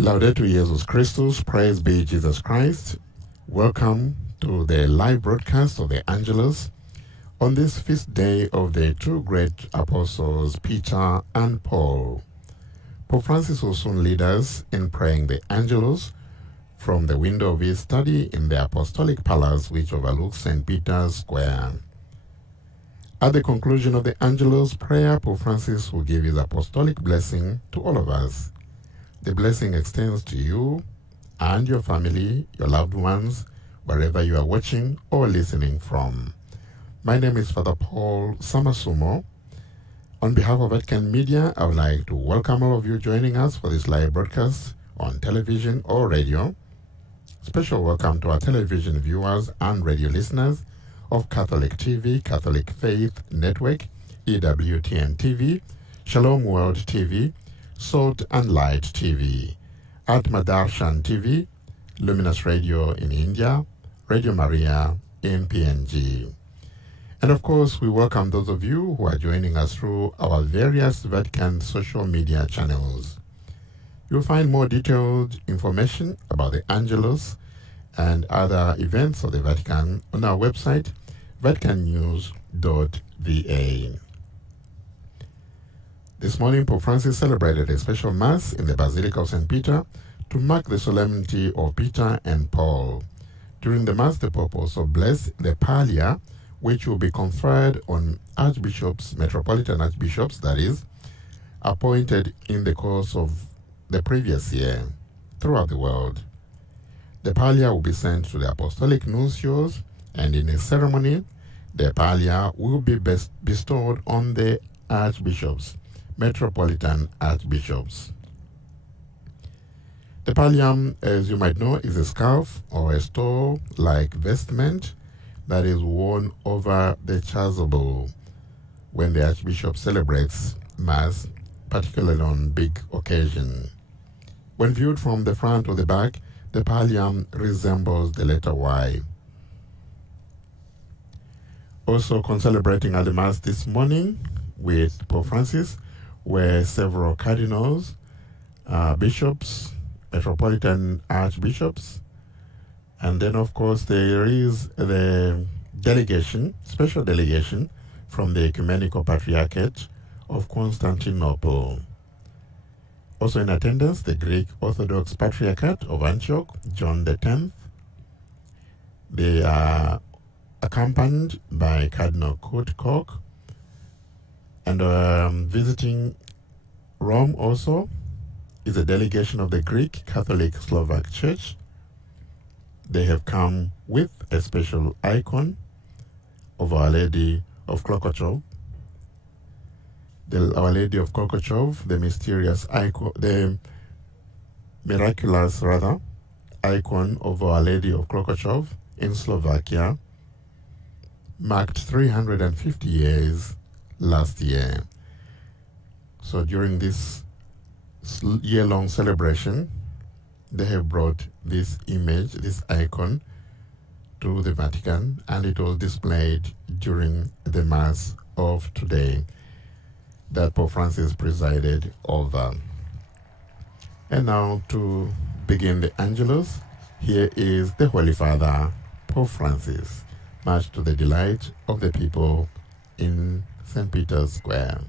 Laudetur Jesus Christus, praise be Jesus Christ. Welcome to the live broadcast of the Angelus on this feast day of the two great apostles, Peter and Paul. Pope Francis will soon lead us in praying the Angelus from the window of his study in the Apostolic Palace, which overlooks St. Peter's Square. At the conclusion of the Angelus Prayer, Pope Francis will give his apostolic blessing to all of us. The blessing extends to you and your family, your loved ones, wherever you are watching or listening from. My name is Father Paul Samasumo. On behalf of Vatican Media, I would like to welcome all of you joining us for this live broadcast on television or radio. Special welcome to our television viewers and radio listeners of Catholic TV, Catholic Faith Network, EWTN TV, Shalom World TV, Salt and Light TV, Atmadarshan TV, Luminous Radio in India, Radio Maria in PNG. And of course, we welcome those of you who are joining us through our various Vatican social media channels. You'll find more detailed information about the Angelus and other events of the Vatican on our website, vaticannews.va. This morning, Pope Francis celebrated a special Mass in the Basilica of St. Peter to mark the solemnity of Peter and Paul. During the Mass, the Pope also blessed the pallia, which will be conferred on archbishops, metropolitan archbishops, that is, appointed in the course of the previous year throughout the world. The pallia will be sent to the apostolic nuncios, and in a ceremony, the pallia will be bestowed on the archbishops, metropolitan archbishops. The pallium, as you might know, is a scarf or a stole-like vestment that is worn over the chasuble when the archbishop celebrates Mass, particularly on big occasion. When viewed from the front or the back, the pallium resembles the letter Y. Also concelebrating at the Mass this morning with Pope Francis were several cardinals, bishops, metropolitan archbishops, and then of course there is the delegation, special delegation from the Ecumenical Patriarchate of Constantinople. Also in attendance, the Greek Orthodox Patriarchate of Antioch, John X. They are accompanied by Cardinal Kurt Koch, and visiting Rome also is a delegation of the Greek Catholic Slovak Church. They have come with a special icon of Our Lady of Klokochov. Our Lady of Klokochov, the mysterious icon, the miraculous icon of Our Lady of Klokochov in Slovakia, marked 350 years last year. So during this year-long celebration, they have brought this image, this icon, to the Vatican, and it was displayed during the Mass of today that Pope Francis presided over. And now to begin the Angelus, here is the Holy Father, Pope Francis, much to the delight of the people in St. Peter's Square.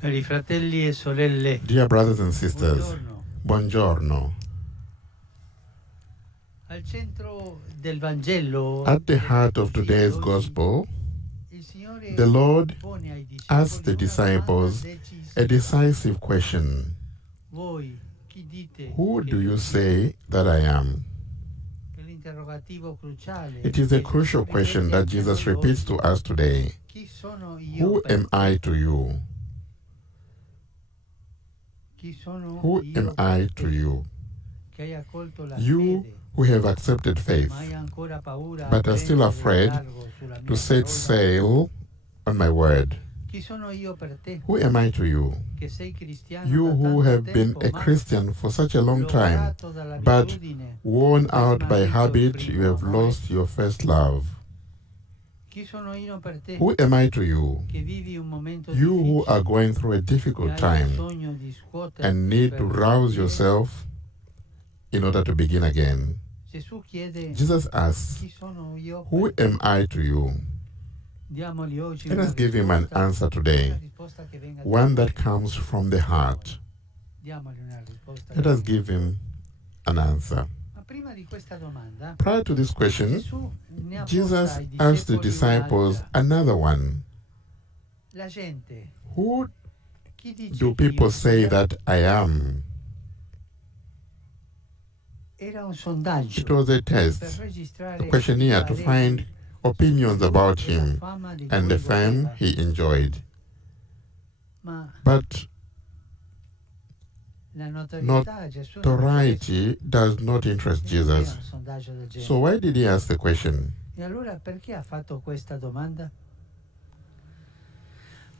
Cari fratelli e sorelle, Dear brothers and sisters, buongiorno. Al centro del Vangelo, At the heart of today's Gospel, il Signore the Lord pone ai asked the disciples a decisive question. Voi chi dite? Who do you say that I am? L'interrogativo cruciale. It is a crucial question that Jesus repeats to us today. Chi sono io Who per am I to you? Chi sono Who io am I to you? che hai accolto la You fede, who have accepted faith, ma hai ancora paura but are still prendere afraid largo sulla mia to set parola? sail on my word. Chi sono io per te? Who am I to you? Che sei cristiano You da who tanto have been tempo, a ma Christian for such a long time, logorato dalla but abitudine, worn out by smarrito il habit, primo you have amore. lost your first love. Chi sono io per te Who am I to you? che vivi un momento You who difficile are going through a e difficult hai time bisogno di scuoterti and need to per rouse ripartire? yourself in order to begin again. Gesù chiede Jesus asks, chi sono io who per te? am I to you? Diamogli oggi Let una us give him an risposta, answer una today, risposta che venga one dal that cuore. comes from the heart. Diamogli una risposta Let che us venga give dal cuore. him an answer. Ma prima di questa domanda, Prior to this question, Gesù ne ha posta Jesus ai asked the discepoli disciples un'altra. another one. La gente, Who chi dice do che people io say sia? that I am? Era un sondaggio It was a per test, a registrare questionnaire i to pareri find opinions su lui about e la him fama di and cui the fame godeva. he enjoyed. Ma But la notorietà a Gesù non notoriety does not interest interessa. Era Jesus. un sondaggio del genere. So why did he ask the question? E allora perché ha fatto questa domanda?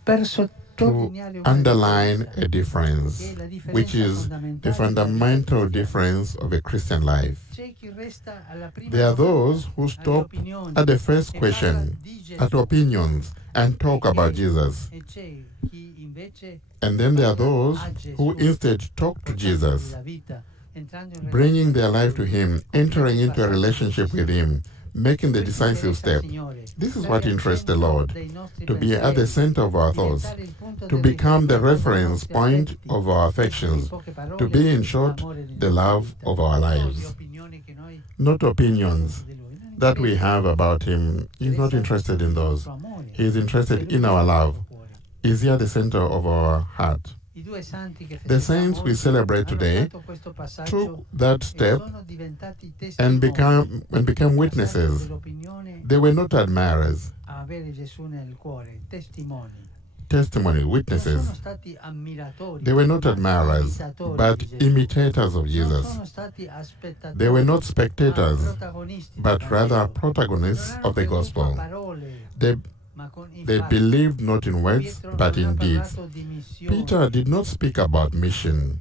Per To sottolineare una underline differenza, a difference, che è la differenza which is the fondamentale della vita fundamental cristiana. difference of a Christian life. C'è chi resta alla prima There are domanda, those who alle stop opinioni, at the first e parla question, di at Gesù. opinions, and talk about Jesus. E c'è chi invece And then there are parla those a Gesù, who instead talk to portandogli Jesus, la vita, entrando in bringing their relazione life to con lui, Him, compiendo entering il into a passaggio relationship with decisivo. Him, making the Questo decisive interessa al step. Signore, This is stare what al interests the centro Lord, dei nostri to be at the pensieri, center of our thoughts, diventare il punto to di become the riferimento dei reference nostri point affetti, of our in affections, poche to parole, be, in short, l'amore di the nostra love vita. of our Non le lives. opinioni che noi Not opinions abbiamo di lui, non that we interessa. have about Him. He's not interested in Il those. nostro amore, He is che interested lui in sta our nel love. nostro cuore. Is He at the center of our heart? I due santi che The festeggiamo saints we oggi celebrate hanno today fatto questo passaggio took that e step sono diventati and testimoni. became Il passaggio witnesses. dell'opinione They were not admirers, a avere Gesù nel cuore, testimoni. testimony, Non witnesses. sono stati ammiratori, They were not ma admirers, imitatori but di Gesù. imitators of Non Jesus. sono stati spettatori, They were not ma spectators, protagonisti del but rather Vangelo. protagonists Non hanno of the creduto a gospel. parole, They, ma con i they fatti. believed not in words, Pietro but non ha in deeds. parlato di missione, Peter did not speak about mission.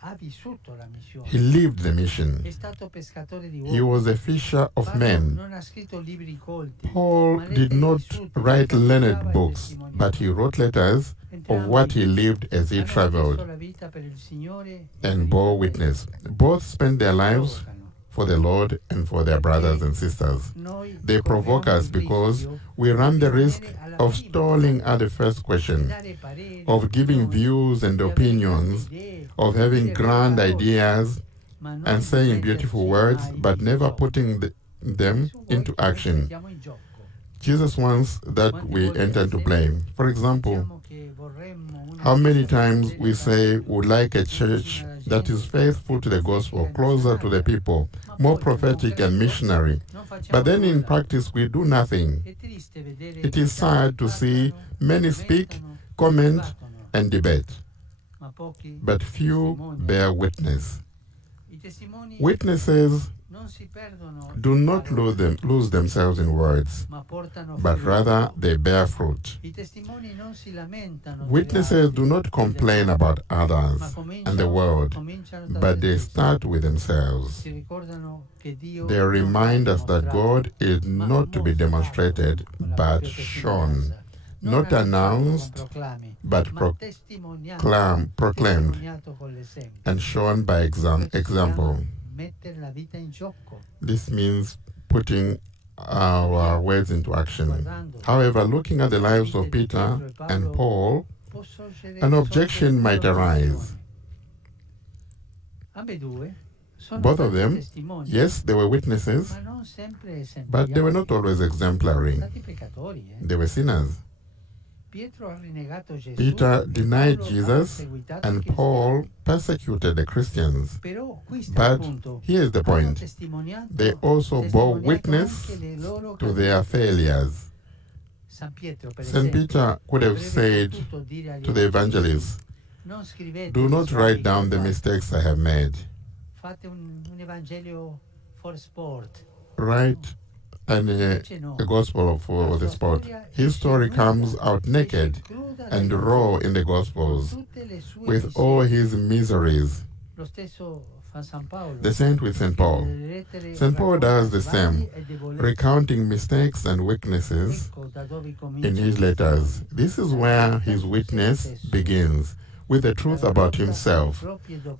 ha vissuto la missione. He lived the mission. È stato pescatore di He uomini. was a fisher of Paolo men. non ha scritto libri colti, Paul ma did lettere not vissute write che learned annunciava e books, testimoniava. but he wrote letters of Entrambi what he lived as he hanno speso traveled la vita per il Signore e per and i bore fratelli. witness. Both spent their lives Provocano. for the Lord and for their brothers and sisters. Noi They provoke corriamo us il because rischio we run the di risk rimanere alla of prima stalling domanda, at the first di question, dare pareri, of giving opinioni, views and di avere grandi opinions, idee, of di having dire grand belle parole, ideas ma non and di saying beautiful metterci words, mai but in never gioco. putting them Gesù vuole into che noi action. mettiamo in gioco. Jesus wants that Quante we volte, enter ad into esempio, play. For example, diciamo che vorremmo una how many chiesa times we evangelica say più we'd like a vicina church alla that is gente, faithful to the più gospel, profetica e closer to the missionaria, people, ma more poi prophetic and concreto missionary. non facciamo But then in nulla. practice we do nothing. È triste vedere It che is tanti sad to see parlano, many speak, commentano, comment, dibattono, and debate, ma pochi but few testimoniano. bear witness. I testimoni Witnesses non si perdono do in not parole, lose themselves in words, ma portano but frutto. rather they bear fruit. I testimoni non si lamentano degli Witnesses altri do not e complain del mondo, about ma others and the world, cominciano da but se they stessi. start with themselves. Si ricordano che Dio They non va remind us that dimostrato, God is ma not to be mostrato demonstrated, con la but propria shown, testimonianza. Non not annunciato announced, con proclami, but ma testimoniato, proclaimed, testimoniato con l'esempio. and shown by Questo si example. chiama mettere la vita in gioco. This means putting our words into action. Guardando However, looking at the le lives vite of di Peter Pietro e and Paolo, Paul, può sorgere an objection might arise. Ambedue sono Both of stati them, testimoni, yes, they were witnesses, ma non sempre but they were not always exemplary. stati peccatori. They were sinners. Pietro ha rinnegato Gesù, Peter e denied Paolo ha Jesus, perseguitato i and cristiani. Paul persecuted the Christians. Però qui sta il But punto. here's the Hanno point. testimoniato, They also bore testimoniato witness anche le loro to their cadute. failures. San Pietro, per St. esempio, Peter could have avrebbe said potuto dire agli to the evangelists, non scrivete do i not sbagli write che down the fate. mistakes I have made. Fate un evangelio for sport. Write a gospel for the sport. His story comes out naked and raw in the gospels, with all his miseries. Lo stesso fa San Paolo. The same with St. Paul. Nelle lettere St. Paul does the racconta same, sbagli e debolezze. recounting mistakes and weaknesses Ecco da dove in comincia his il letters. testimone. This is where his witness begins, with the truth about himself,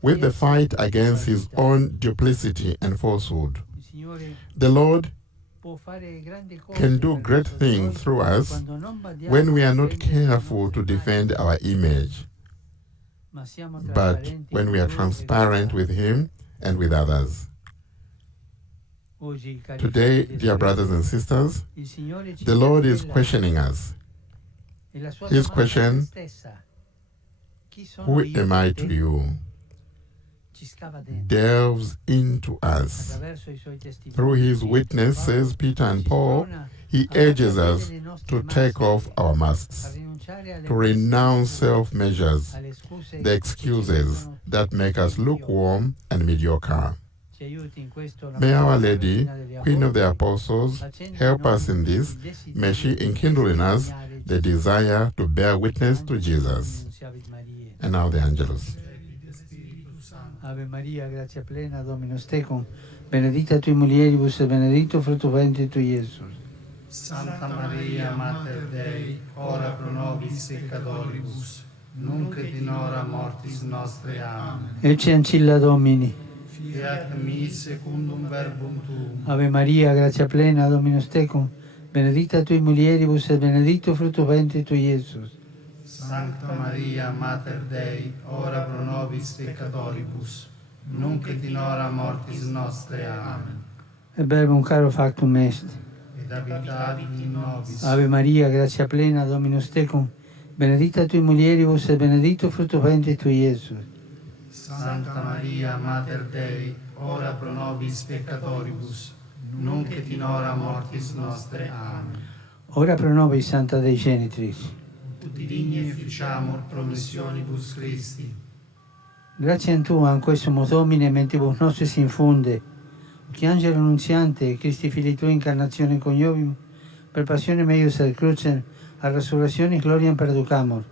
with the fight against his own duplicity and falsehood. Il Signore The Lord può fare grandi cose can do per great mezzo di noi things through us quando non badiamo when we a are not difendere la careful nostra to defend immagine, our image, ma siamo but trasparenti when con we are Lui e transparent con with Him and with others. Oggi, cari Today, fratelli e dear brothers sorelle, and sisters, il Signore ci the Lord is interpella questioning us. e la sua His domanda è question, la stessa. Chi sono who io am per I te? to you, Ci scava dentro delves into us. attraverso i suoi testimoni. Through his Pietro, witnesses, Paolo, Peter and ci Paul, sprona he a urges togliere us le nostre to take maschere, off our a masks, rinunciare alle to messe renounce figure, self-measures, alle scuse the che ci excuses rendono that make us mediocri. lukewarm and mediocre. Ci aiuti in questo la May Our Madre, Lady, Regina degli Queen of the Apostoli, Apostles, accenda help in us in noi this. il desiderio May she di enkindle in us testimoniare the Gesù. desire to bear witness to Angelus Jesus. Annunziavit Mariae. And now the Angelus. Ave Maria, grazia plena, Dominus tecum, benedicta tui mulieribus et benedictus fructus ventris tui, Iesus. Santa Maria, Mater Dei, ora pro nobis peccatoribus, nunc et in hora mortis nostre. Amen. Ecce ancilla Domini. Fiat mi secundum verbum tuum. Ave Maria, grazia plena, Dominus tecum, benedicta tui mulieribus et benedictus fructus ventris tui, Iesus. Sancta Maria, Mater Dei, ora pro nobis peccatoribus, nunc et in hora mortis nostre. Amen. Et verbum caro factum est. Et habitavit in nobis. Ave Maria, grazia plena, Dominus tecum, benedicta tui mulieribus et benedictus fructus ventris tui, Iesus. Santa Maria, Mater Dei, ora pro nobis peccatoribus, nunc et in hora mortis nostre. Amen. Ora pro nobis, Santa Dei Genitrix. Ut digni efficiamur promissionibus Christi. Grazie a Tu, an questo Domine, mentibus nostris infunde, che Angelo Annunziante, Christi Fili Tui, incarnazione coniovim, per passione meius ad crucem, a resurrezione gloriam perducamur,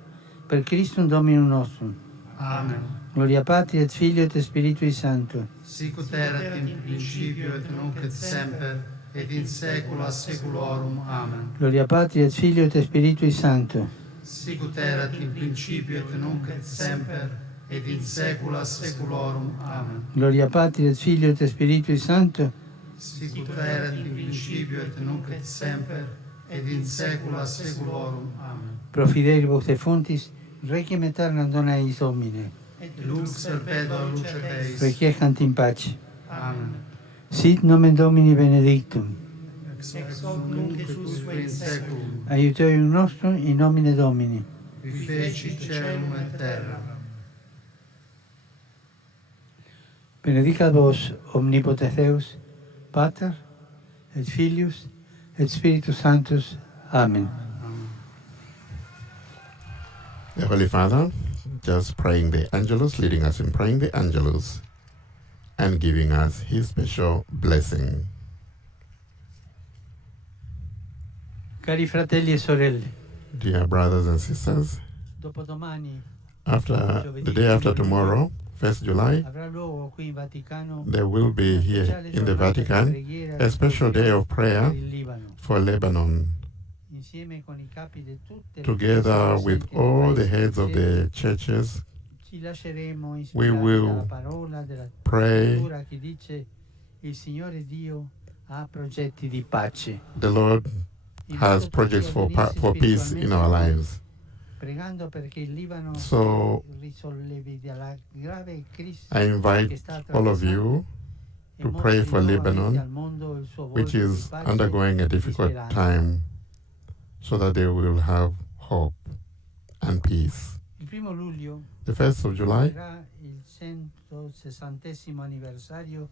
per Christum Dominum nostrum. Amen. Gloria Patri et Filio et Spiritui Sancto. Sic ut erat in principio et nunc et semper, et in saecula saeculorum. Amen. Gloria Patri et Filio et Spiritui Sancto. Sic ut erat in principio et nunc et semper, et in saecula saeculorum. Amen. Gloria Patri et Filio et Spiritui Sancto. Sic ut erat in principio et nunc et semper, et in saecula saeculorum. Amen. Pro fidelibus defuntis, requiem aeternam dona eis Domine. Et lux perpetua luce Deis. Requiescant in pace. Amen. Sit nomen Domini benedictum. Ex hoc nunc et usque in saeculum. Aiuterium nostrum in nomine Domini. Qui feci caelum et terra. Benedicat vos omnipotens Deus, Pater, et Filius, et Spiritus Sanctus. Amen. The Holy Father, just praying the Angelus, leading us in praying the Angelus, and giving us his special blessing. Cari fratelli e sorelle, Dear brothers and sisters, dopodomani after the day after tomorrow, 1st July, avrà luogo qui in Vaticano there will be here in the Vatican a special day of prayer per il Libano, for Lebanon, insieme con i capi di tutte le together chiese with presenti all the nei heads of paesi. the churches. Ci lasceremo We ispirati will dalla parola della pray. Scrittura che dice: il Signore Dio ha progetti di pace. The Lord In has modo projects che for, venisse for peace in our spiritualmente lives. pregando perché il Libano So, si risollevi dalla grave crisi I invite che sta all of attraversando you e to mostri pray for nuovamente Lebanon, al mondo il suo which volto di is pace undergoing a e di difficult speranza. time, so that they will have hope and peace. Il 1 luglio The 1st of July sarà il 160° anniversario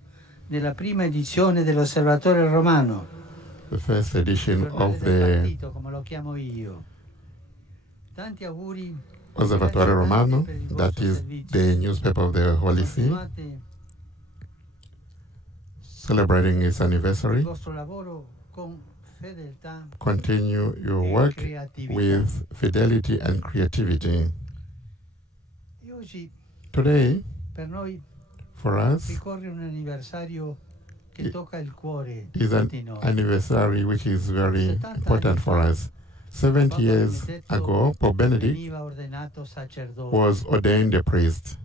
della prima edizione dell'Osservatore Romano, the first edition giornale of del the partito, come lo chiamo io. Tanti auguri. Osservatore Romano, that is the newspaper of the Holy See, Continuate celebrating its il anniversary. vostro lavoro con fedeltà Continue your e work creatività. with fidelity and creativity. E oggi Today, per noi for us ricorre un anniversario che tocca il cuore di is an tutti noi. anniversary which is very 70 important anni for fa, us. 70 Papa years Benedetto ago, Pope Benedict veniva ordinato sacerdote. was ordained a priest.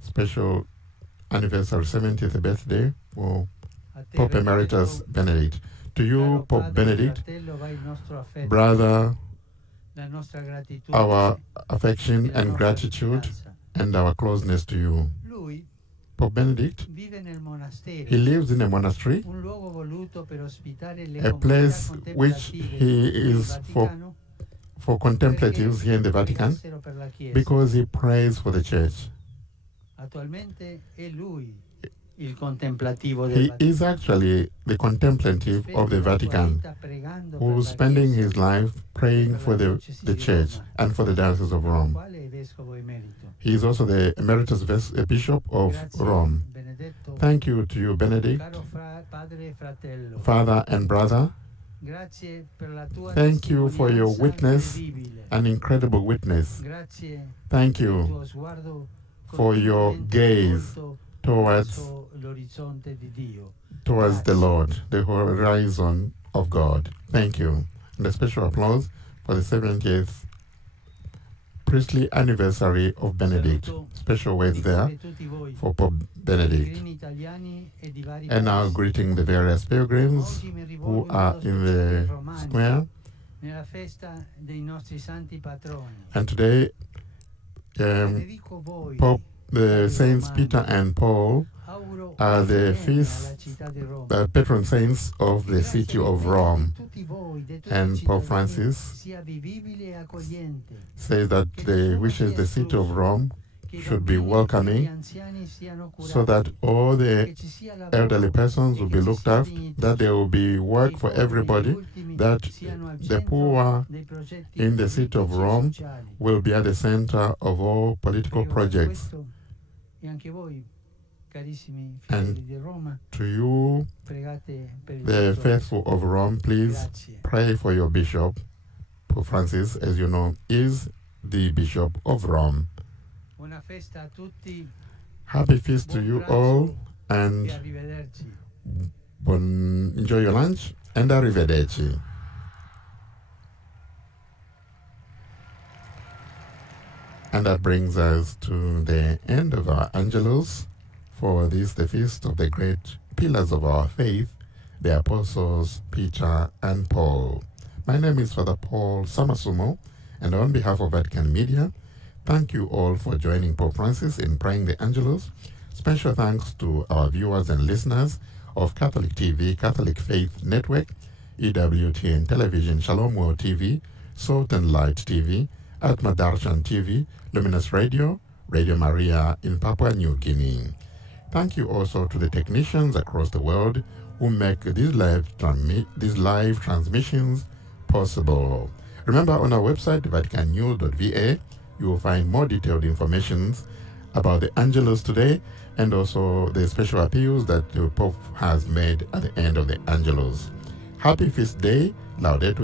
Special anniversary, 70th birthday for A te, Pope Emeritus Benedetto, Benedict. To you, caro Pope padre e Benedict, fratello, va il nostro affetto, brother, la nostra gratitudine our affection e la and nostra gratitude vicinanza. and our closeness to you. Lui Pope Benedict, vive nel monastero, he lives in a monastery, un luogo voluto per ospitare le a comunità place which contemplative he del is Vaticano, for contemplatives here in the Vatican, pregassero per la Chiesa. because he prays for the church. Attualmente è lui il contemplativo del He Vaticano, is actually the contemplative of the Vatican, who's spending his life praying for the church and for the Diocese of Rome. quale è vescovo emerito. He is also the emeritus Bishop of Grazie, Rome. Benedetto, Thank you to you, Benedict, caro padre e fratello. father and brother. Grazie per la tua Thank you for your testimonianza witness, incredibile. an incredible witness. Grazie Thank per il you tuo sguardo for your continuamente gaze rivolto towards verso l'orizzonte di Dio. towards the Grazie. Lord, the horizon of God. Thank you. And a special applause for the 70th priestly anniversary of Benedict. Saluto Special words di there cuore tutti voi, for Pope Benedict. pellegrini italiani e di vari And now paesi. greeting the various pilgrims Oggi mi who rivolgo in are modo in speciale ai the romani, square. nella festa dei nostri santi patroni. And today, Dedico voi, Pope, the cari Saints romani, Peter and Paul auguro are the bene alla feast, città di Roma. the patron saints of the Grazie city di of Dio, Rome. di tutti voi, di tutti And i Pope cittadini, Francis sia vivibile e accogliente. says that he wishes the city of Rome Che i should be bambini e gli welcoming, anziani siano curati, so that all the che ci sia lavoro, elderly persons e will che be ci looked sia after, dignità, that there will be che i work for poveri e gli everybody, ultimi that siano al the centro poor dei progetti in the city of politici e Rome sociali. will be at the center of all political Prego per projects. questo, e anche voi, carissimi And fedeli di Roma, to you, pregate per il the vostro faithful of Rome, please Grazie. pray for your bishop. Pope Francis, as you know, is the Bishop of Rome. Buona festa a tutti Happy feast to Buon you pranzo all, e and arrivederci. enjoy your lunch, and arrivederci. And that brings us to the end of our Angelus for this, the feast of the great pillars of our faith, the apostles Peter and Paul. My name is Father Paul Samasumo, and on behalf of Vatican Media, thank you all for joining Pope Francis in praying the Angelus. Special thanks to our viewers and listeners of Catholic TV, Catholic Faith Network, EWTN Television, Shalom World TV, Salt and Light TV, Atma Darshan TV, Luminous Radio, Radio Maria in Papua New Guinea. Thank you also to the technicians across the world who make these live transmissions possible. Remember, on our website, vaticannews.va, you will find more detailed information about the Angelus today and also the special appeals that the Pope has made at the end of the Angelus. Happy Feast Day, Laudetur